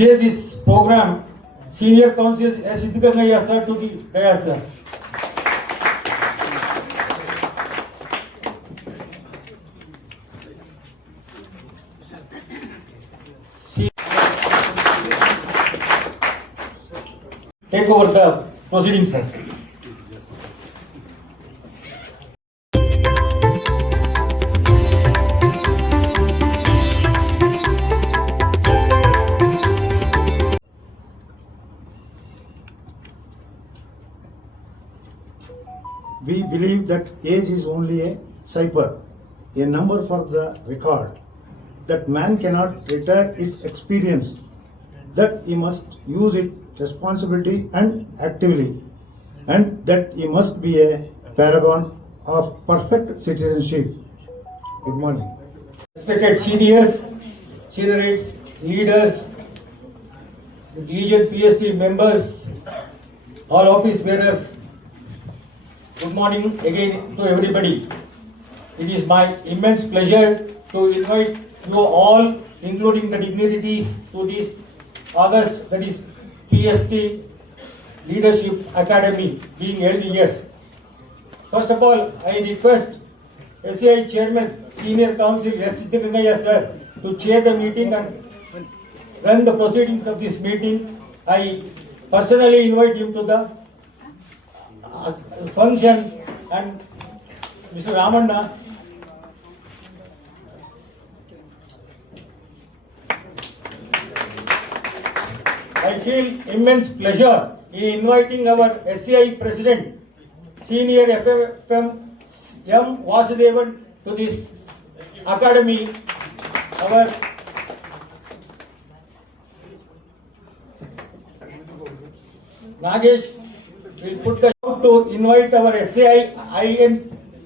chair this program, Senior Counsel S. Siddhagangaiah sir to the dais, sir. Take over the proceedings, sir. We believe that age is only a cipher, a number for the record, that man cannot retire his experience, that he must use it responsibility and actively, and that he must be a paragon of perfect citizenship. Good morning. Respected seniors, seniorites, leaders, Legion PST members, all office bearers, good morning again to everybody. It is my immense pleasure to invite you all, including the dignitaries, to this August, that is PST Leadership Academy being held in years. First of all, I request SCI Chairman, Senior Counsel S. Siddhagangaiah sir to chair the meeting and run the proceedings of this meeting. I personally invite him to the function, and Mr. Ramanna. I feel immense pleasure in inviting our SCI President, Senior FFM M. Vasudevan to this academy. Our Nagesh will put the shout to invite our SCI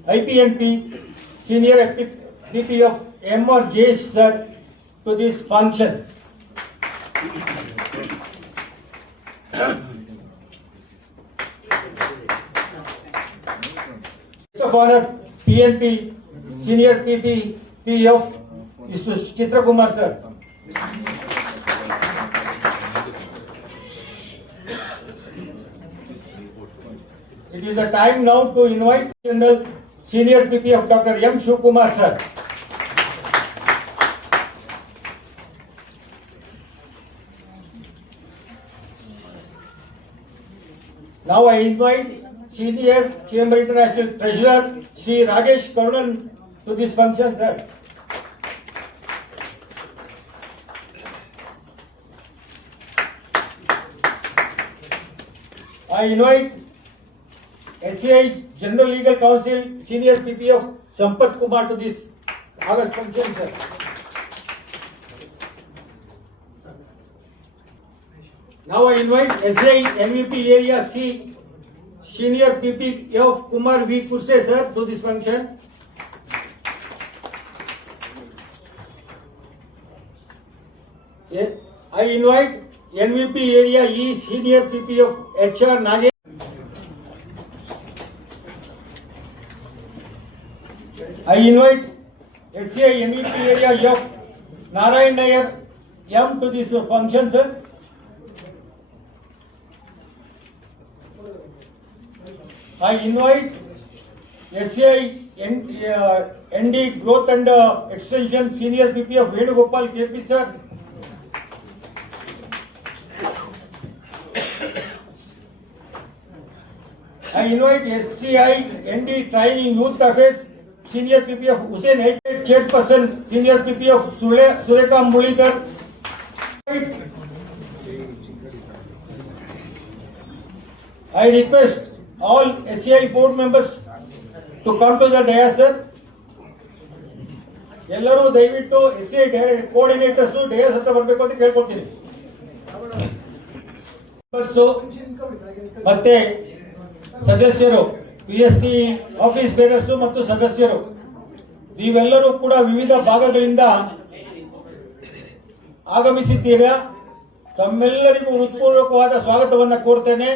IPNP Senior FPP of M. or J. sir to this function. Of honor, PNP Senior PPP of Mr. Chitra Kumar sir. It is the time now to invite General Senior PP of Dr. M. Shivakumar sir. Now I invite Senior Chamber International Treasurer Sri Rajesh Karunan to this function, sir. I invite SCI General Legal Counsel Senior PP of Sampath Kumar to this August function, sir. Now I invite SCI MVP Area C Senior PP of Kumar V. Kurse sir to this function. I invite NVP Area E Senior PP of HR Nagesh. I invite SCI NVP Area of Narayan Nair M to this function, sir. I invite SCI ND Growth and Extension Senior PP of Venugopal KP sir. I invite SCI ND Training Youth Affairs Senior PP of Hussain Haikat Chairperson Senior PP of Sureka Mulikar. I request all SCI board members to come to the dais, sir. ಎಲ್ಲರೂ ದಯವಿಟ್ಟು SCI coordinators Dias ಹತ್ರ ಬರಬೇಕು ಅಂತ ಕೇಳ್ಕೊಳ್ತೀನಿ. ಮತ್ತೆ ಸದಸ್ಯರು PST office bearers ಮತ್ತು ಸದಸ್ಯರು ನೀವೆಲ್ಲರೂ ಕೂಡ ವಿವಿಧ ಭಾಗಗಳಿಂದ ಆಗಮಿಸಿದ್ದೀರಾ. ತಮ್ಮೆಲ್ಲರಿಗೂ ಹೃತ್ಪೂರ್ವಕವಾದ ಸ್ವಾಗತವನ್ನು ಕೋರ್ತೇನೆ.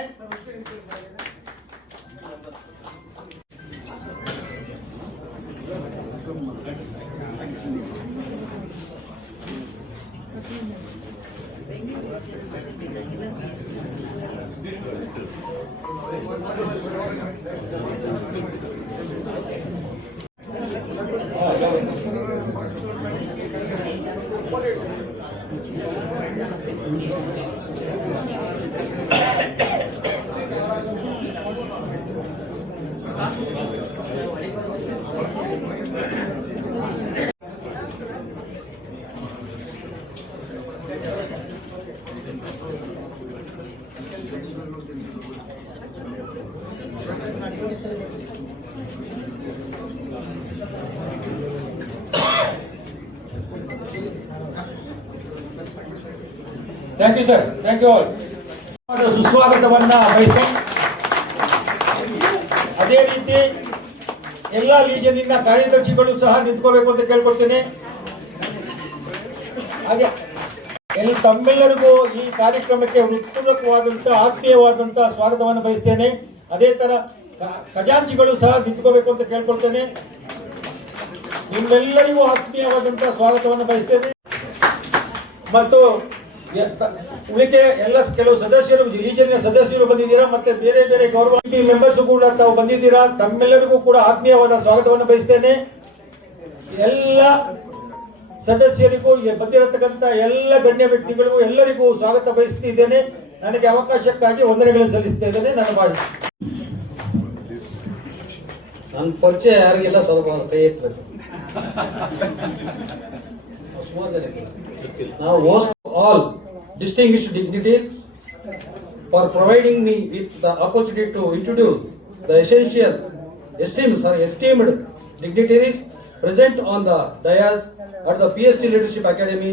Thank you sir, thank you all. ಸುಸ್ವಾಗತವನ್ನ ಬಯಸ್ತೇನೆ. ಅದೇ ರೀತಿ ಎಲ್ಲ ಲೀಜನಿನ ಕಾರ್ಯದರ್ಶಿಗಳು ಸಹ ನಿಂತ್ಕೋಬೇಕು ಅಂತ ಕೇಳ್ಕೊಳ್ತೇನೆ. ಹಾಗೆ ತಮ್ಮೆಲ್ಲರಿಗೂ ಈ ಕಾರ್ಯಕ್ರಮಕ್ಕೆ ಹೃತ್ಪೂರ್ವಕವಾದಂಥ ಆತ್ಮೀಯವಾದಂಥ ಸ್ವಾಗತವನ್ನು ಬಯಸ್ತೇನೆ. ಅದೇ ತರ ಖಜಾಂಚಿಗಳು ಸಹ ನಿಂತ್ಕೋಬೇಕು ಅಂತ ಕೇಳ್ಕೊಳ್ತೇನೆ. ನಿಮ್ಮೆಲ್ಲರಿಗೂ ಆತ್ಮೀಯವಾದಂಥ ಸ್ವಾಗತವನ್ನು ಬಯಸ್ತೇನೆ. ಮತ್ತು ಉಳಿಕೆ ಎಲ್ಲ ಕೆಲವು ಸದಸ್ಯರು ರಿಲಿಜನ್ ಸದಸ್ಯರು ಬಂದಿದ್ದೀರಾ, ಮತ್ತೆ ಬೇರೆ ಬೇರೆ ಗೌರ್ಮೆಂಟ್ ಮೆಂಬರ್ಸ್ ಕೂಡ ತಾವು ಬಂದಿದ್ದೀರಾ. ತಮ್ಮೆಲ್ಲರಿಗೂ ಕೂಡ ಆತ್ಮೀಯವಾದ ಸ್ವಾಗತವನ್ನು ಬಯಸ್ತೇನೆ. ಎಲ್ಲ ಸದಸ್ಯರಿಗೂ ಬಂದಿರತಕ್ಕಂಥ ಎಲ್ಲ ಗಣ್ಯ ವ್ಯಕ್ತಿಗಳಿಗೂ ಎಲ್ಲರಿಗೂ ಸ್ವಾಗತ ಬಯಸ್ತಿದ್ದೇನೆ. ನನಗೆ ಅವಕಾಶಕ್ಕಾಗಿ ವಂದನೆಗಳನ್ನು ಸಲ್ಲಿಸ್ತಾ ಇದ್ದೇನೆ. ನನ್ನ ಭಾಷೆ ನನ್ನ ಪರಿಚಯ ಯಾರಿಗೆಲ್ಲ ಸ್ವಲ್ಪ ಕೈ ಎತ್ತಬೇಕು. Now host all distinguished dignitaries for providing me with the opportunity to introduce the esteemed dignitaries present on the dais at the PST Leadership Academy.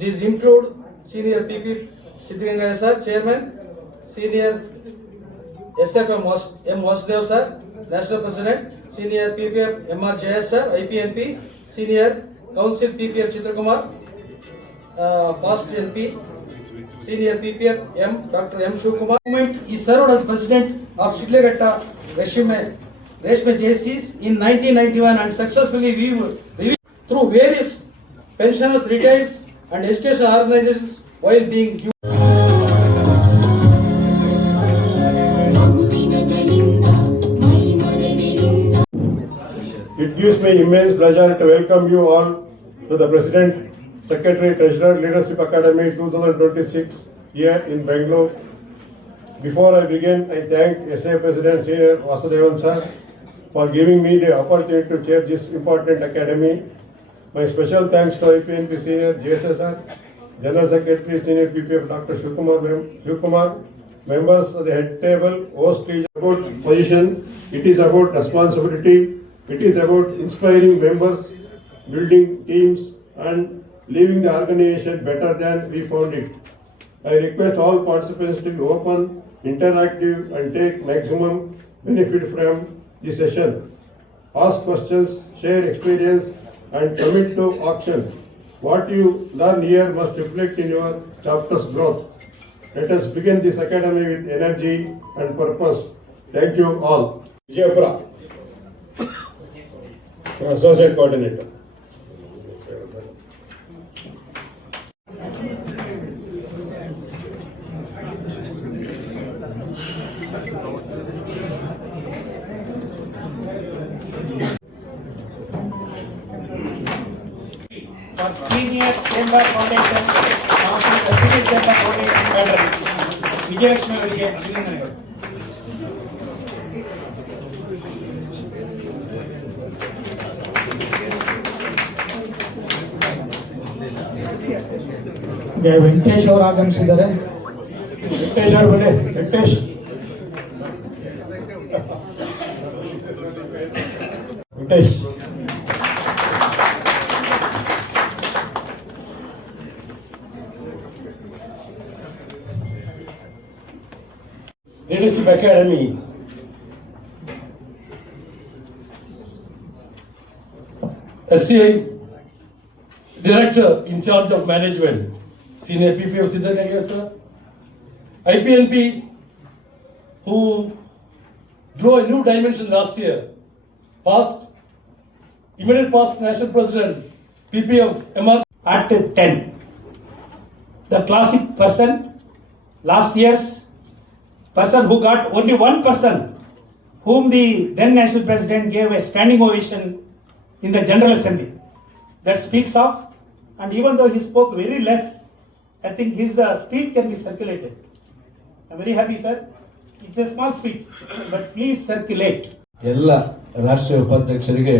These include Senior PP Siddhingaya Sir, Chairman, Senior SFM M. Vasudev Sir, National President, Senior PPF MR JS Sir, IPNP, Senior Council PPF Chitrakumar, past NP, Senior PPF Dr. M. Shivkumar. He served as President of Shidlaghatta Reshme JCs in 1991 and successfully reviewed through various pensioners, retirees and education organizations while being due. It gives me immense pleasure to welcome you all to the President, Secretary, Treasurer, Leadership Academy 2026 here in Bangalore. Before I begin, I thank SA President Senior Vasudevan Sir for giving me the opportunity to chair this important academy. My special thanks to IPNP Senior JSS Sir, General Secretary Senior PPF Dr. Shivkumar, members of the head table, host is about position, it is about responsibility, it is about inspiring members, building teams and leaving the organization better than we found it. I request all participants to be open, interactive and take maximum benefit from this session. Ask questions, share experience and commit to action. What you learn here must reflect in your chapter's growth. Let us begin this academy with energy and purpose. Thank you all. Vijayapura, Associate Coordinator. for Senior Chamber Foundation, Senior Chamber Foundation Cadre, Vijayalakshmi ಅವರಿಗೆ ಅಭಿನಂದನೆಗಳು. ವೆಂಕಟೇಶ್ ಅವರು ಆಗಮಿಸಿದ್ದಾರೆ. ವೆಂಕಟೇಶ್ ಅವರು ಬನ್ನಿ. Venkatesh Leadership Academy SCI Director in charge of management, Senior PPF Siddhingaya Sir, IPNP who drew a new dimension last year, immediate past National President PPF MR At 10, the classic person, last year's person who got only one person, whom the then national president gave a standing ovation in the General Assembly. That speaks of, and even though he spoke very less, I think his speech can be circulated. I'm very happy, sir. It's a small speech, but please circulate. ಎಲ್ಲ ರಾಷ್ಟ್ರೀಯ ಉಪಾಧ್ಯಕ್ಷರಿಗೆ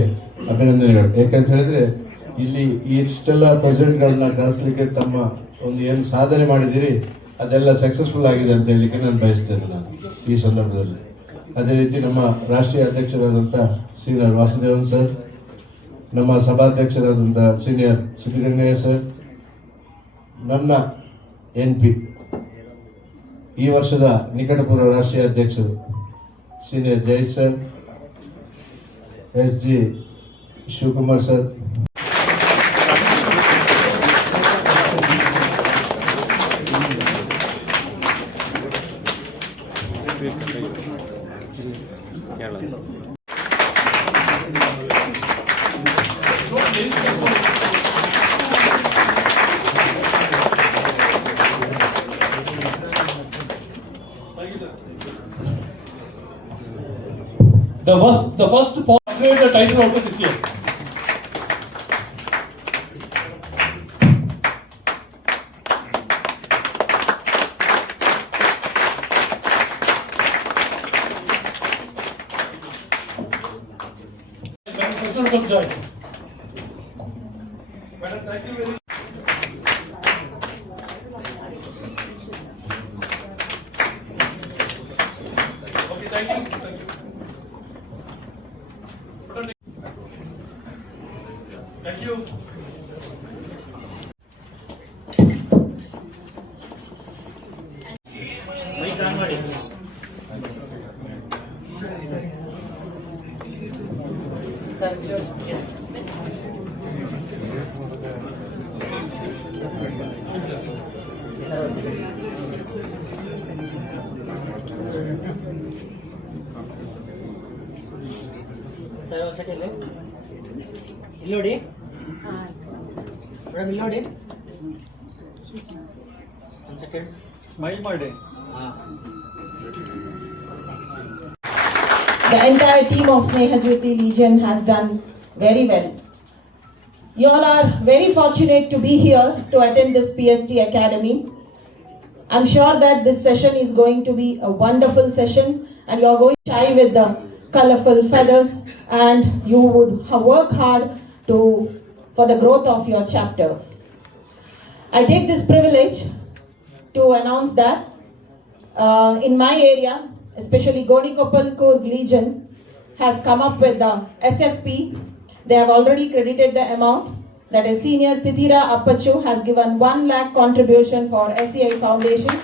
ಅಭಿನಂದನೆಗಳು. ಯಾಕಂತ ಹೇಳಿದ್ರೆ ಇಲ್ಲಿ ಇಷ್ಟೆಲ್ಲ ಪ್ರೆಸಿಡೆಂಟ್ಗಳನ್ನ ಕರೆಸಲಿಕ್ಕೆ ತಮ್ಮ ಒಂದು ಏನು ಸಾಧನೆ ಮಾಡಿದ್ದೀರಿ ಅದೆಲ್ಲ ಸಕ್ಸಸ್ಫುಲ್ ಆಗಿದೆ ಅಂತ ಹೇಳಲಿಕ್ಕೆ ನಾನು ಬಯಸ್ತೇನೆ ನಾನು ಈ ಸಂದರ್ಭದಲ್ಲಿ. ಅದೇ ರೀತಿ ನಮ್ಮ ರಾಷ್ಟ್ರೀಯ ಅಧ್ಯಕ್ಷರಾದಂಥ ಸೀನಿಯರ್ ವಾಸುದೇವನ್ ಸರ್, ನಮ್ಮ ಸಭಾಧ್ಯಕ್ಷರಾದಂಥ ಸೀನಿಯರ್ ಸಿದ್ದಲಿಂಗಯ್ಯ ಸರ್, ನನ್ನ NP ಈ ವರ್ಷದ ನಿಕಟಪೂರ್ವ ರಾಷ್ಟ್ರೀಯ ಅಧ್ಯಕ್ಷರು ಸೀನಿಯರ್ ಜೈ sir, SG Shivakumar sir, The first upgrade the title also this year. President will join. Madam, thank you very much. Okay, thank you. Thank you. Thank you. Sir ಒಂದು ಸೆಕೆಂಡ್ ಇಲ್ಲಿ ನೋಡಿ ಮೇಡಮ್, ಇಲ್ಲಿ ನೋಡಿ ಒಂದು ಸೆಕೆಂಡ್ ಸ್ಮೈಲ್ ಮಾಡಿ. The entire team of Sneha Jyoti Legion has done very well. You all are very fortunate to be here to attend this PST Academy. I'm sure that this session is going to be a wonderful session and you are going to shine with the colorful feathers and you would work hard for the growth of your chapter. I take this privilege to announce that in my area, especially Gonikoppal Coorg Legion has come up with the SFP. They have already credited the amount. That is Senior Tithira Appachu has given 1 lakh contribution for SEI Foundation.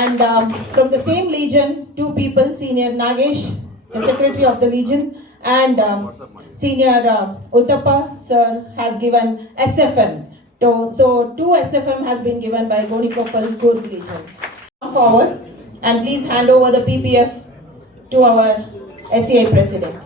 And from the same Legion, 2 people, Senior Nagesh, the Secretary of the Legion, and Senior Uttappa sir has given SFM. So 2 SFM has been given by Gonikoppal Coorg Legion. Come forward and please hand over the PPF to our SEI President.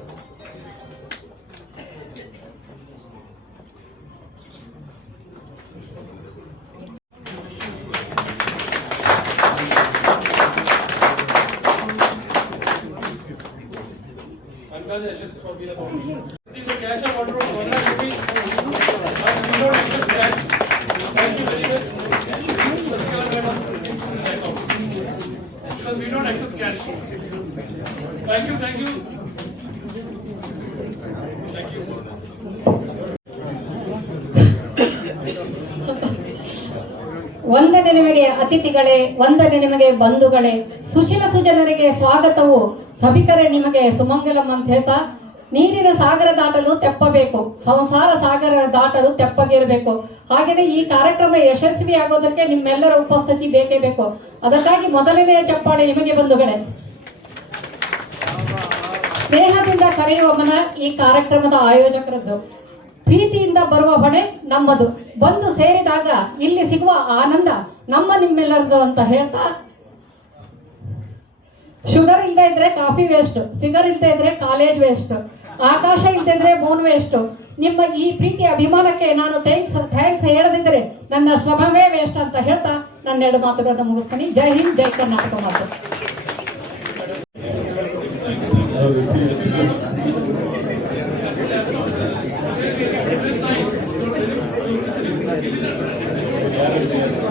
Congratulations for being about the cash of order of 1 lakh rupees. We don't accept cash. Thank you very much. Because we don't accept cash. Thank you, thank you. Thank you. ವಂದನೆ ನಿಮಗೆ ಅತಿಥಿಗಳೇ, ವಂದನೆ ನಿಮಗೆ ಬಂಧುಗಳೇ, ಸುಶೀಲ ಸುಜನರಿಗೆ ಸ್ವಾಗತವು ಸಭಿಕರೇ ನಿಮಗೆ ಸುಮಂಗಲಂ ಅಂತ ಹೇಳ್ತಾ, ನೀರಿನ ಸಾಗರ ದಾಟಲು ತೆಪ್ಪಬೇಕು, ಸಂಸಾರ ಸಾಗರ ದಾಟಲು ತೆಪ್ಪಗಿರಬೇಕು. ಹಾಗೆಯೇ ಈ ಕಾರ್ಯಕ್ರಮ ಯಶಸ್ವಿ ಆಗೋದಕ್ಕೆ ನಿಮ್ಮೆಲ್ಲರ ಉಪಸ್ಥಿತಿ ಬೇಕೇ ಬೇಕು. ಅದಕ್ಕಾಗಿ ಮೊದಲನೆಯ ಚಪ್ಪಾಳೆ ನಿಮಗೆ ಬಂಧುಗಳೇ. ಸ್ನೇಹದಿಂದ ಕರೆಯುವ ಮನ ಈ ಕಾರ್ಯಕ್ರಮದ ಆಯೋಜಕರದ್ದು, ಪ್ರೀತಿಯಿಂದ ಬರುವ ಹೊಣೆ ನಮ್ಮದು. ಬಂದು ಸೇರಿದಾಗ ಇಲ್ಲಿ ಸಿಗುವ ಆನಂದ ನಮ್ಮ ನಿಮ್ಮೆಲ್ಲರದು ಅಂತ ಹೇಳ್ತಾ, ಶುಗರ್ ಇಲ್ಲದೆ ಇದ್ರೆ ಕಾಫಿ ವೇಸ್ಟ್, ಫಿಗರ್ ಇಲ್ಲದೆ ಇದ್ರೆ ಕಾಲೇಜ್ ವೇಸ್ಟ್, ಆಕಾಶ ಇಲ್ಲದೆ ಇದ್ರೆ ಮೂನ್ ವೇಸ್ಟ್, ನಿಮ್ಮ ಈ ಪ್ರೀತಿ ಅಭಿಮಾನಕ್ಕೆ ನಾನು ಥ್ಯಾಂಕ್ಸ್ ಹೇಳದಿದ್ದರೆ ನನ್ನ ಶ್ರಮವೇ ವೇಸ್ಟ್ ಅಂತ ಹೇಳ್ತಾ ನನ್ನ 2 ಮಾತುಗಳನ್ನು ಮುಗಿಸ್ತೀನಿ. ಜೈ ಹಿಂದ್, ಜೈ ಕರ್ನಾಟಕ ಮಾತು.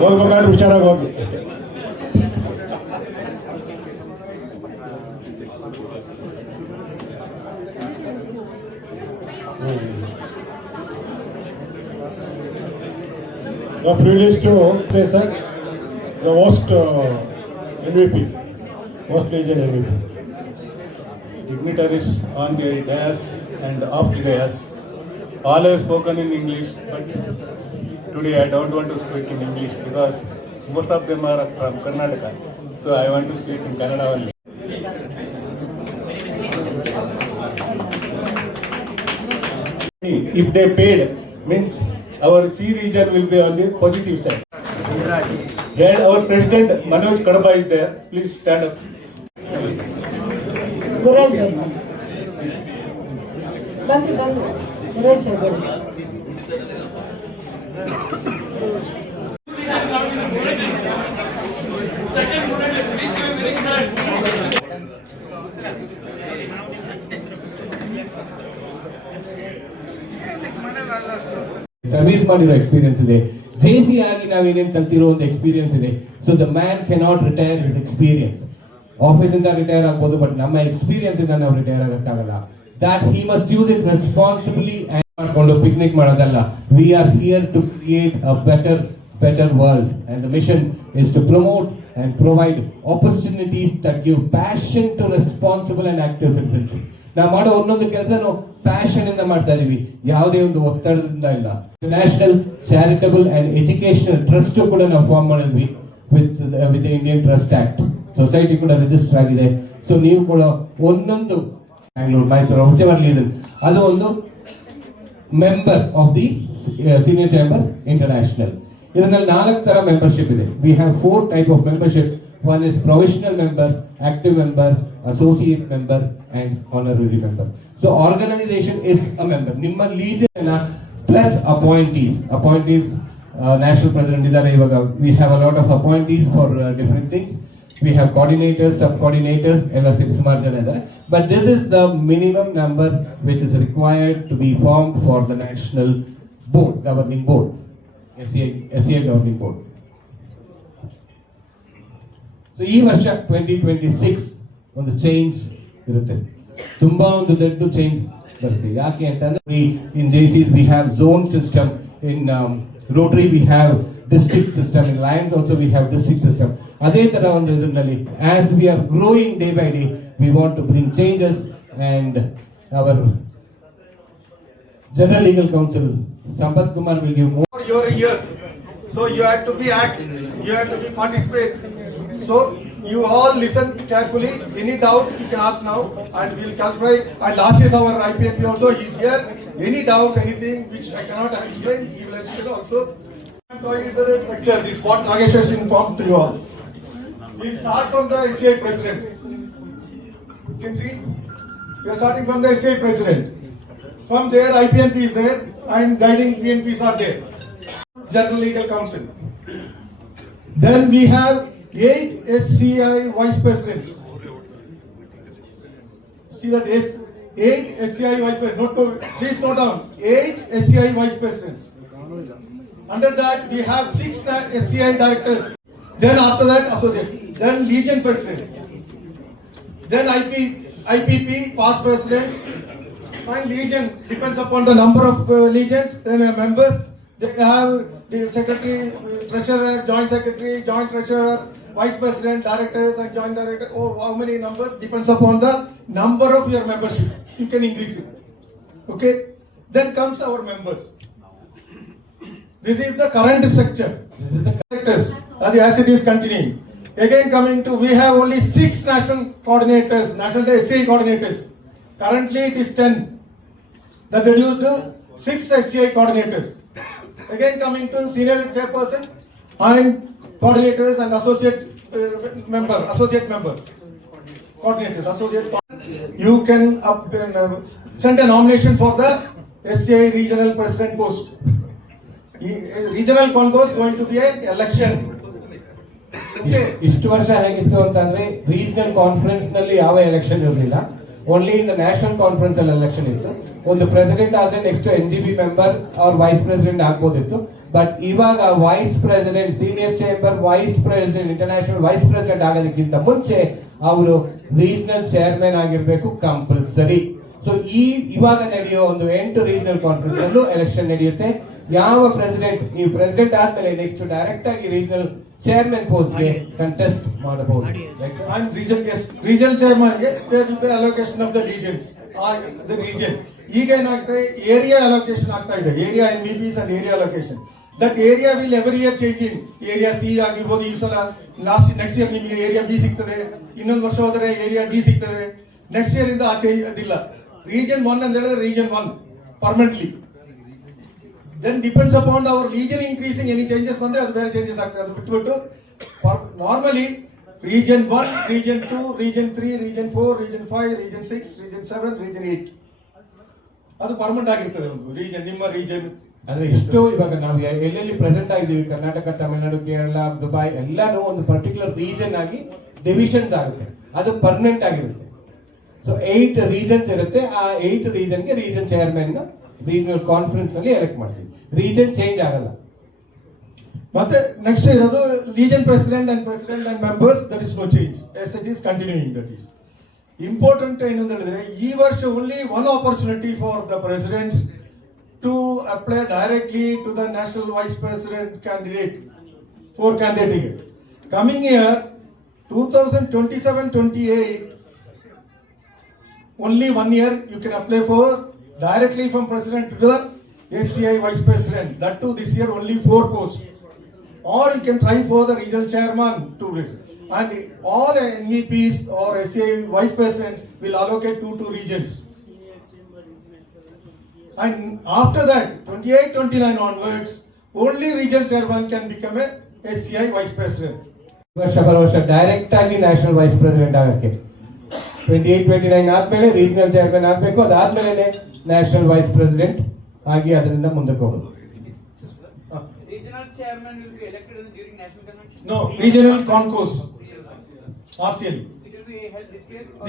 ಹೋಗ್ಬೇಕಾದ್ರೆ ಹುಷಾರಾಗಿ ಹೋಗಿ. The privilege to say, sir, the most MVP, most Legion MVP. Dignitaries on the dais and off the dais. All have spoken in English, but today I don't want to speak in English because most of them are from Karnataka. So I want to speak in Kannada only. If they paid, means our C region will be on the positive side. And our president Manoj Kadaba is there. Please stand up. Service ಮಾಡಿರೋ experience ಇದೆ. JC ಆಗಿ ನಾವೇನೇನು ಕಲ್ತಿರೋ ಒಂದು experience ಇದೆ. So the man cannot retire his experience. Office ಇಂದ retire ಆಗ್ಬೋದು, but ನಮ್ಮ ಎಕ್ಸ್ಪೀರಿಯನ್ಸ್ ಇಂದ ನಾವು ರಿಟೈರ್ ಆಗಕ್ಕಾಗಲ್ಲ. That he must use it responsibly and ಮಾಡ್ಕೊಂಡು ಪಿಕ್ನಿಕ್ ಮಾಡೋದಲ್ಲ. We are here to create a better world, and the mission is to promote and provide opportunities that give passion to responsible and active citizenship. ನಾವು ಮಾಡೋ ಒಂದೊಂದು ಕೆಲಸನೂ ಪ್ಯಾಷನ್ ಇಂದ ಮಾಡ್ತಾ ಇದೀವಿ, ಯಾವುದೇ ಒಂದು ಒತ್ತಡದಿಂದ ಇಲ್ಲ. National charitable and educational trust ಕೂಡ ನಾವು ಫಾರ್ಮ್ ಮಾಡಿದ್ವಿ with Indian trust act. Society ಕೂಡ ರಿಜಿಸ್ಟರ್ ಆಗಿದೆ. ಸೊ ನೀವು ಕೂಡ ಒಂದೊಂದು ಬ್ಯಾಂಗ್ಳೂರ್, ಮೈಸೂರು, ಹುಚ್ಚವರ್ಲಿ ಅದು ಒಂದು member of the senior chamber international. ಇದರಲ್ಲಿ 4 ತರ ಮೆಂಬರ್ಶಿಪ್ ಇದೆ. We have 4 type of membership. One is provisional member, active member, associate member, and honorary member. So organization is a member. Nimma legion plus appointees. National president idare ivaga. We have a lot of appointees for different things. We have coordinators, sub-coordinators, and 6 sumaru jana idare. But this is the minimum number which is required to be formed for the national board, governing board, SCI governing board. So ಈ ವರ್ಷ 2026 ಒಂದು ಚೇಂಜ್ ಇರುತ್ತೆ, ತುಂಬಾ ಒಂದು ದೊಡ್ಡ ಚೇಂಜ್ ಬರುತ್ತೆ. ಯಾಕೆ ಅಂತಂದ್ರೆ ಇನ್ ಜೆಸಿಸ್ we have zone system, in Rotary we have district system, in Lions also we have district system. ಅದೇ ತರ ಒಂದು ಇದರಲ್ಲಿ as we are growing day by day we want to bring changes. And our general legal council Sampath Kumar will give more. You are here, so you have to be active, you have to be participate. So you all listen carefully. Any doubt you can ask now, and we will clarify. And Lach is our IPNP also. He is here. Any doubts, anything which I cannot explain, he will explain also. I am going into the structure. This what Nagesh has informed to you all. We will start from the SCI president. You can see we are starting from the SCI president. From there, IPNP is there, and guiding PNPs are there. General Legal Council. Then we have 8 SCI vice presidents. See that is 8 SCI vice presidents. Please note down 8 SCI vice presidents. Under that we have 6 SCI directors. Then after that associate. Then Legion president. Then IPP past presidents. And Legion depends upon the number of legions. Then members. They have the secretary, treasurer, joint secretary, joint treasurer, vice president, directors, and joint director. Oh, how many numbers depends upon the number of your membership. You can increase it. Okay. Then comes our members. This is the current structure. This is the directors. As it is continuing. Again coming to, we have only 6 national coordinators, national SCI coordinators. Currently it is 10. That reduced to 6 SCI coordinators. Again coming to senior chairperson and coordinators and associate member, coordinators, you can send a nomination for the SCI regional president post. Regional concourse going to be an election. Okay. ಇಷ್ಟು ವರ್ಷ ಹೇಗಿತ್ತು ಅಂತಂದ್ರೆ regional conference ನಲ್ಲಿ ಯಾವ election ಇರಲಿಲ್ಲ, only in the national conference ಅಲ್ಲಿ election ಇತ್ತು. ಒಂದು ಪ್ರೆಸಿಡೆಂಟ್ ಆದ್ರೆ ನೆಕ್ಸ್ಟ್ NGB ಮೆಂಬರ್ ಅವ್ರ ವೈಸ್ ಪ್ರೆಸಿಡೆಂಟ್ ಆಗ್ಬೋದಿತ್ತು. ಬಟ್ ಇವಾಗ vice president, senior chamber vice president, international vice president ಆಗೋದಕ್ಕಿಂತ ಮುಂಚೆ ಅವರು ರೀಜನಲ್ ಚೇರ್ಮನ್ ಆಗಿರ್ಬೇಕು ಕಂಪಲ್ಸರಿ. ಸೊ ಇವಾಗ ನಡೆಯೋ ಒಂದು 8 ರೀಜನಲ್ ಕಾನ್ಫರೆನ್ಸ್ ಅಲ್ಲೂ ಎಲೆಕ್ಷನ್ ನಡೆಯುತ್ತೆ. ಯಾವ ಪ್ರೆಸಿಡೆಂಟ್, ನೀವು ಪ್ರೆಸಿಡೆಂಟ್ ಆದ್ಮೇಲೆ ನೆಕ್ಸ್ಟ್ ಡೈರೆಕ್ಟ್ ಆಗಿ ರೀಜನಲ್ ಚೇರ್ಮನ್ ಪೋಸ್ಟ್ ಗೆ ಕಂಟೆಸ್ಟ್ ಮಾಡಬಹುದು. And regional chairman ಗೆ there will be allocation of the regions, the region. ಈಗ ಏನಾಗ್ತದೆ, ಏರಿಯಾ ಅಲೋಕೇಶನ್ ಆಗ್ತಾ ಇದೆ, area MVPs and area allocation. That area will every year change in. Area C ಆಗಿರ್ಬೋದು, ಈ ಸಲ ನೆಕ್ಸ್ಟ್ ಇಯರ್ ನಿಮಗೆ ಏರಿಯಾ B ಸಿಗ್ತದೆ, ಇನ್ನೊಂದು ವರ್ಷ ಹೋದರೆ ಏರಿಯಾ D ಸಿಗ್ತದೆ. ನೆಕ್ಸ್ಟ್ ಇಯರ್ ಇಂದ ಆ ಚೇಂಜ್ ಅದಿಲ್ಲ. region 1 ಅಂತ ಹೇಳಿದ್ರೆ region 1 permanently. Then depends upon our region increasing, any changes ಬಂದ್ರೆ ಅದು ಬೇರೆ ಚೇಂಜಸ್ ಆಗ್ತದೆ. ಅದು ಬಿಟ್ಬಿಟ್ಟು ನಾರ್ಮಲಿ region 1, region 2, region 3, region 4, region 5, region 6, region 7, region 8 ಅದು ಪರ್ಮನೆಂಟ್ ಆಗಿರ್ತದೆ. ಒಂದು ರೀಜನ್, ನಿಮ್ಮ ರೀಜನ್ ಅಂದ್ರೆ ಇಷ್ಟು ಇವಾಗ ನಾವು ಎಲ್ಲೆಲ್ಲಿ ಪ್ರೆಸೆಂಟ್ ಆಗಿದ್ದೀವಿ, ಕರ್ನಾಟಕ, ತಮಿಳುನಾಡು, ಕೇರಳ, ದುಬೈ ಎಲ್ಲಾನು ಒಂದು ಪರ್ಟಿಕ್ಯುಲರ್ ರೀಜನ್ ಆಗಿ ಡಿವಿಷನ್ಸ್ ಆಗುತ್ತೆ, ಅದು ಪರ್ಮನೆಂಟ್ ಆಗಿರುತ್ತೆ. ಸೊ 8 ರೀಜನ್ಸ್ ಇರುತ್ತೆ. ಆ 8 ರೀಜನ್ಗೆ ರೀಜನ್ ಚೇರ್ಮನ್ ರೀಜನಲ್ ಕಾನ್ಫರೆನ್ಸ್ ನಲ್ಲಿ ಎಲೆಕ್ಟ್ ಮಾಡ್ತೀವಿ. ರೀಜನ್ ಚೇಂಜ್ ಆಗಲ್ಲ. ಮತ್ತೆ ನೆಕ್ಸ್ಟ್ ಇರೋದು region president and members, that is no change, as it is continuing. That is important. ಏನು ಅಂತ ಹೇಳಿದ್ರೆ ಈ ವರ್ಷ only one opportunity for the presidents to apply directly to the national vice president candidate, 4 candidate. Coming year 2027-28 only 1 year you can apply for directly from president to the SCI vice president. That too this year only 4 posts. Or you can try for the regional chairman to it. And all NVPs or SCI vice presidents will allocate 2 regions. And after that 28-29 onwards only regional chairman can become a SCI vice president. ವರ್ಷ ಬರೋ ವರ್ಷ ಡೈರೆಕ್ಟ್ ಆಗಿ national vice president ಆಗಕ್ಕೆ 28-29 ಆದ್ಮೇಲೆ regional chairman ಆಗಬೇಕು. ಅದಾದ್ಮೇಲೆ national vice president ಆಗಿ ಅದರಿಂದ ಮುಂದಕ್ಕೆ ಹೋಗೋದು. Regional chairman will be elected during national convention. No, regional concourse, RCL. It will be held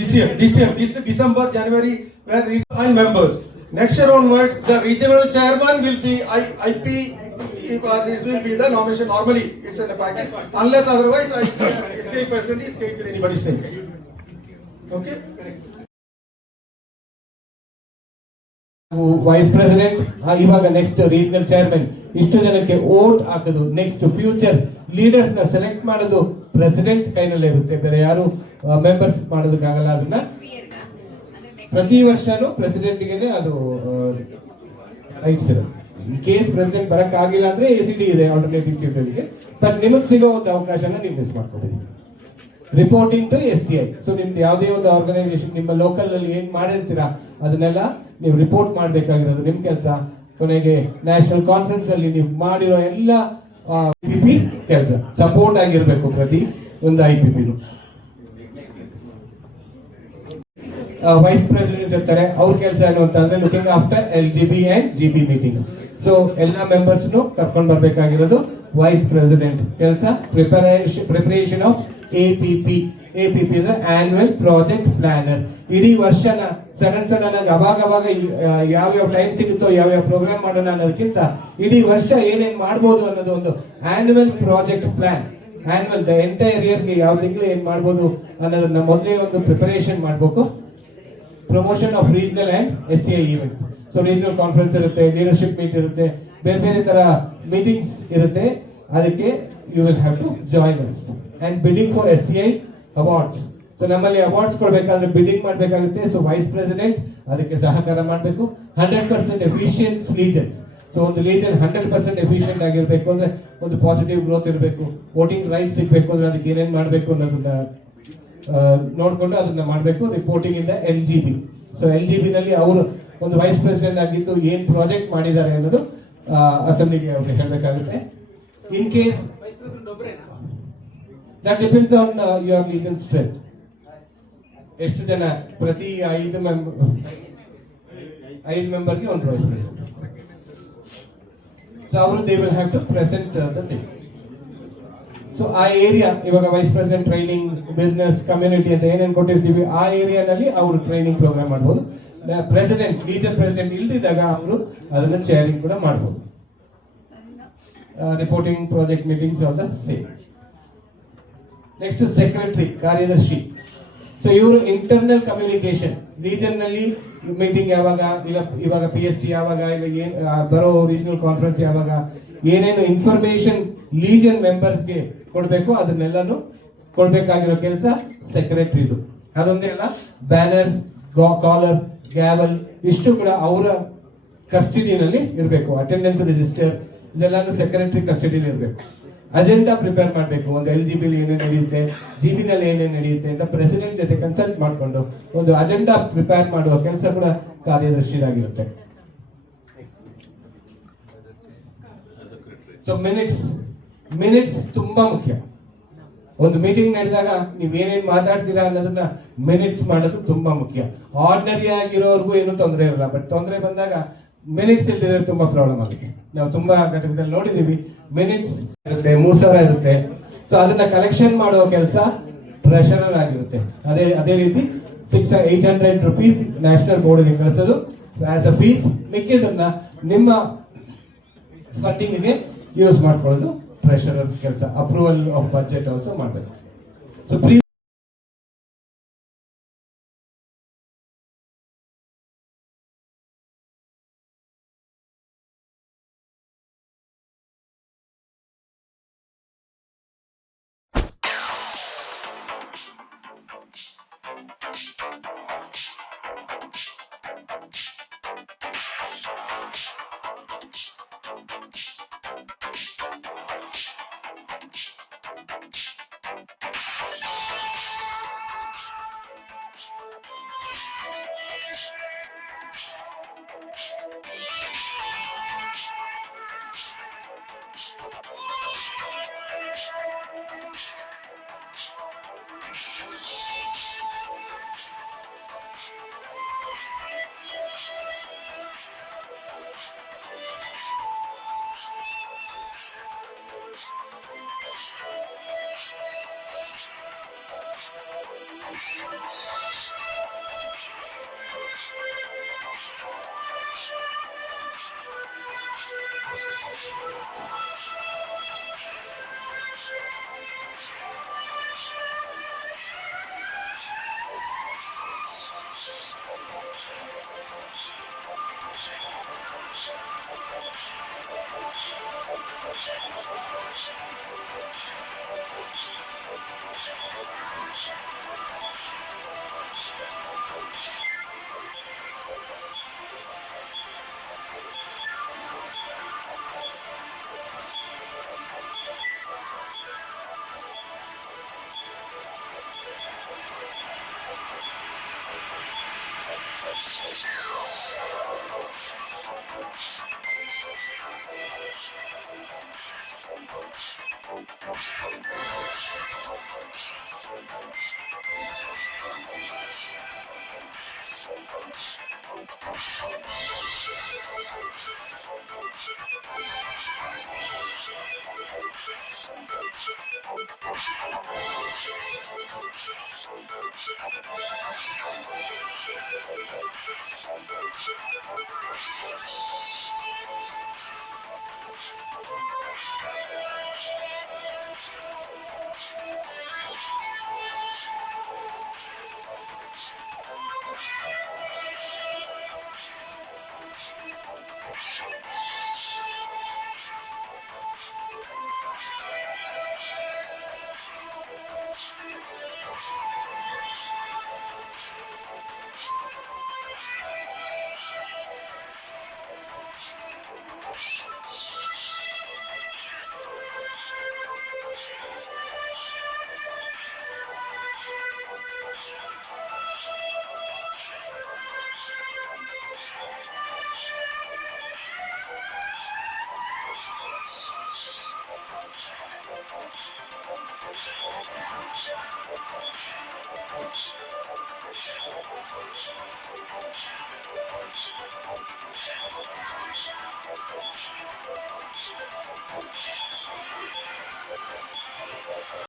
this year. This December, January, where regional members. Next year onwards, the regional chairman will be IP. This will be the nomination. Normally, it's in the package. Unless otherwise, SCI president is taken anybody's name. Okay. Vice president, ಇವಾಗ next regional chairman, ಇಷ್ಟು ಜನಕ್ಕೆ ವೋಟ್ ಹಾಕೋದು, next future leaders ನ ಸೆಲೆಕ್ಟ್ ಮಾಡೋದು ಪ್ರೆಸಿಡೆಂಟ್ ಕೈನಲ್ಲೇ ಇರುತ್ತೆ. ಬೇರೆ ಯಾರು ಮೆಂಬರ್ಸ್ ಮಾಡೋದಕ್ಕಾಗಲ್ಲ. ಅದನ್ನ ಪ್ರತಿ ವರ್ಷನೂ ಪ್ರೆಸಿಡೆಂಟ್ ಗೆ ಅದು ರೈಟ್ಸ್ ಇರುತ್ತೆ. ಇನ್ ಕೇಸ್ ಪ್ರೆಸಿಡೆಂಟ್ ಬರಕ್ ಆಗಿಲ್ಲ ಅಂದ್ರೆ ACD ಇದೆ, ಆಲ್ಟರ್ನೇಟಿವ್ ಚೀಫ್ ಗೆ. ಬಟ್ ನಿಮಗೆ ಸಿಗೋ ಒಂದು ಅವಕಾಶನ ನೀವು ಮಿಸ್ ಮಾಡ್ಕೋಬೇಕು. Reporting to SCI. ಸೊ ನಿಮ್ದು ಯಾವುದೇ ಒಂದು ಆರ್ಗನೈಸೇಷನ್ ನಿಮ್ಮ ಲೋಕಲ್ ಅಲ್ಲಿ ಏನ್ ಮಾಡಿರ್ತೀರಾ ಅದನ್ನೆಲ್ಲ ನೀವು ರಿಪೋರ್ಟ್ ಮಾಡ್ಬೇಕಾಗಿರೋದು ನಿಮ್ ಕೆಲಸ. ಕೊನೆಗೆ ನ್ಯಾಷನಲ್ ಕಾನ್ಫರೆನ್ಸ್ ಅಲ್ಲಿ ನೀವು ಮಾಡಿರೋ ಎಲ್ಲ IPP ಕೆಲಸ ಸಪೋರ್ಟ್ ಆಗಿರ್ಬೇಕು ಪ್ರತಿ ಒಂದು IPP. ವೈಸ್ ಪ್ರೆಸಿಡೆಂಟ್ ಇರ್ತಾರೆ, ಅವ್ರ ಕೆಲಸ ಏನು ಅಂತಂದ್ರೆ looking after LGB and GB meetings. So ಎಲ್ಲ ಮೆಂಬರ್ಸ್ ಕರ್ಕೊಂಡು ಬರ್ಬೇಕಾಗಿರೋದು ವೈಸ್ ಪ್ರೆಸಿಡೆಂಟ್ ಕೆಲಸ. ಪ್ರಿಪರೇಷನ್ ಆಫ್ APP ಅಂದ್ರೆ ಆನ್ಯುವಲ್ ಪ್ರಾಜೆಕ್ಟ್ ಪ್ಲಾನರ್. ಇಡೀ ವರ್ಷನ ಸಡನ್ ಆಗಿ ಅವಾಗ ಯಾವ್ಯಾವ ಟೈಮ್ ಸಿಗುತ್ತೋ ಯಾವ್ಯಾವ ಪ್ರೋಗ್ರಾಮ್ ಮಾಡೋಣ ಅನ್ನೋದಕ್ಕಿಂತ ಇಡೀ ವರ್ಷ ಏನೇನ್ ಮಾಡ್ಬೋದು ಅನ್ನೋದು ಒಂದು annual project plan. Annual the entire ಇಯರ್ಗೆ ಯಾವ ತಿಂಗಳು ಏನ್ ಮಾಡ್ಬೋದು ಅನ್ನೋದನ್ನ ಮೊದಲೇ ಒಂದು ಪ್ರಿಪರೇಷನ್ ಮಾಡ್ಬೇಕು. Promotion of regional and SCI events. So regional conference ಇರುತ್ತೆ, ಲೀಡರ್ಶಿಪ್ ಮೀಟ್ ಇರುತ್ತೆ, ಬೇರೆ ಬೇರೆ ತರ ಮೀಟಿಂಗ್ಸ್ ಇರುತ್ತೆ. ಅದಕ್ಕೆ you will have to join us. And bidding for SCI awards. So ನಮ್ಮಲ್ಲಿ ಅವಾರ್ಡ್ಸ್ ಕೊಡ್ಬೇಕಾದ್ರೆ ಬಿಡಿಂಗ್ ಮಾಡ್ಬೇಕಾಗುತ್ತೆ. ಸೊ ವೈಸ್ ಪ್ರೆಸಿಡೆಂಟ್ ಅದಕ್ಕೆ ಸಹಕಾರ ಮಾಡಬೇಕು. 100% ಎಫಿಷಿಯಂಟ್ ಲೀಜನ್ಸ್. ಸೊ ಒಂದು ಲೀಜನ್ 100% ಎಫಿಷಿಯಂಟ್ ಆಗಿರ್ಬೇಕು ಅಂದ್ರೆ ಒಂದು ಪಾಸಿಟಿವ್ ಗ್ರೋತ್ ಇರಬೇಕು. ವೋಟಿಂಗ್ ರೈಟ್ ಸಿಗ್ಬೇಕು ಅಂದ್ರೆ ಅದಕ್ಕೆ ಏನೇನ್ ಮಾಡಬೇಕು ಅನ್ನೋದನ್ನ ನೋಡ್ಕೊಂಡು ಅದನ್ನ ಮಾಡಬೇಕು. ರಿಪೋರ್ಟಿಂಗ್ ಇಂದ LGB. ಸೊ LGB ನಲ್ಲಿ ಅವರು ಒಂದು ವೈಸ್ ಪ್ರೆಸಿಡೆಂಟ್ ಆಗಿದ್ದು ಏನ್ ಪ್ರಾಜೆಕ್ಟ್ ಮಾಡಿದ್ದಾರೆ ಅನ್ನೋದು ಅಸೆಂಬ್ಲಿಗೆ ಅವ್ರಿಗೆ ಹೇಳಬೇಕಾಗುತ್ತೆ. In case that depends on your legal strength. ಎಷ್ಟು ಜನ ಪ್ರತಿ 5 5 ಮೆಂಬರ್ಗೆ ಒಂದು ವೈಸ್ ಪ್ರೆಸಿಡೆಂಟ್. ಸೊ ಅವರು they will have to present the thing. So ಆ ಏರಿಯಾ ಇವಾಗ vice president training, business, community ಅಂತ ಏನೇನು ಕೊಟ್ಟಿರ್ತೀವಿ ಆ ಏರಿಯಾನಲ್ಲಿ ಅವರು ಟ್ರೈನಿಂಗ್ ಪ್ರೋಗ್ರಾಮ್ ಮಾಡ್ಬೋದು. ಪ್ರೆಸಿಡೆಂಟ್, ಲೀಜನ್ ಪ್ರೆಸಿಡೆಂಟ್ ಇಲ್ದಿದ್ದಾಗ ಅವರು ಅದನ್ನು ಚೇರಿಂಗ್ ಕೂಡ ಮಾಡ್ಬೋದು. Reporting, project meetings of the same. Next secretary, ಕಾರ್ಯದರ್ಶಿ. ಸೊ ಇವರು ಇಂಟರ್ನಲ್ ಕಮ್ಯುನಿಕೇಶನ್, ರೀಜನ್ ನಲ್ಲಿ ಮೀಟಿಂಗ್ ಯಾವಾಗ, ಇಲ್ಲ ಇವಾಗ PST ಯಾವಾಗ, ಇಲ್ಲ ಏನ್ ಬರೋ ರೀಜನಲ್ ಕಾನ್ಫರೆನ್ಸ್ ಯಾವಾಗ, ಏನೇನು ಇನ್ಫಾರ್ಮೇಶನ್ ಲೀಜನ್ ಮೆಂಬರ್ಸ್ಗೆ ಕೊಡಬೇಕು ಅದನ್ನೆಲ್ಲಾನು ಕೊಡ್ಬೇಕಾಗಿರೋ ಕೆಲಸ ಸೆಕ್ರೆಟರಿದು. ಅದೊಂದೇ ಅಲ್ಲ, ಬ್ಯಾನರ್ಸ್, ಕಾಲರ್, ಗ್ಯಾವಲ್ ಇಷ್ಟು ಕೂಡ ಅವರ ಕಸ್ಟಡಿನಲ್ಲಿ ಇರಬೇಕು. ಅಟೆಂಡೆನ್ಸ್ ರಿಜಿಸ್ಟರ್ ಇದೆಲ್ಲಾನು ಸೆಕ್ರೆಟರಿ ಕಸ್ಟಡಿಯಲ್ಲಿ ಇರಬೇಕು. ಅಜೆಂಡಾ ಪ್ರಿಪೇರ್ ಮಾಡಬೇಕು. ಒಂದು LGB ಏನೇನು ನಡೆಯುತ್ತೆ, GB ನಲ್ಲಿ ಏನೇನು ನಡೆಯುತ್ತೆ ಅಂತ ಪ್ರೆಸಿಡೆಂಟ್ ಜೊತೆ ಕನ್ಸಲ್ಟ್ ಮಾಡಿಕೊಂಡು ಒಂದು ಅಜೆಂಡಾ ಪ್ರಿಪೇರ್ ಮಾಡುವ ಕೆಲಸ ಕೂಡ ಕಾರ್ಯದರ್ಶಿಯಾಗಿರುತ್ತೆ. ಸೊ ಮಿನಿಟ್ಸ್ ತುಂಬಾ ಮುಖ್ಯ. ಒಂದು ಮೀಟಿಂಗ್ ನಡೆದಾಗ ನೀವು ಏನೇನು ಮಾತಾಡ್ತೀರಾ ಅನ್ನೋದನ್ನ ಮಿನಿಟ್ಸ್ ಮಾಡೋದು ತುಂಬಾ ಮುಖ್ಯ. ಆರ್ಡಿನರಿ ಆಗಿರೋರ್ಗೂ ಏನು ತೊಂದರೆ ಇರಲ್ಲ, ಬಟ್ ತೊಂದರೆ ಬಂದಾಗ ಮಿನಿಟ್ಸ್ ಇಲ್ದಿದ್ರೆ ತುಂಬಾ ಪ್ರಾಬ್ಲಮ್ ಆಗುತ್ತೆ. ನಾವು ತುಂಬಾ ಘಟಕದಲ್ಲಿ ನೋಡಿದೀವಿ, ಮಿನಿಟ್ಸ್ ಇರುತ್ತೆ, 3000 ಇರುತ್ತೆ. ಸೊ ಅದನ್ನ ಕಲೆಕ್ಷನ್ ಮಾಡುವ ಕೆಲಸ ಟ್ರೆಷರರ್ ಆಗಿರುತ್ತೆ. ಅದೇ ರೀತಿ 800 rupees ನ್ಯಾಷನಲ್ ಬೋರ್ಡ್ಗೆ ಕಳಿಸೋದು ಆಸ್ ಅ ಫೀಸ್. ಮಿಕ್ಕಿದನ್ನ ನಿಮ್ಮ ಫಂಡಿಂಗ್ಗೆ ಯೂಸ್ ಮಾಡ್ಕೊಳ್ಳೋದು ಟ್ರೆಷರರ್ ಕೆಲಸ. ಅಪ್ರೂವಲ್ ಆಫ್ ಬಜೆಟ್ ಆಲ್ಸೋ ಮಾಡಬೇಕು. ಸೊ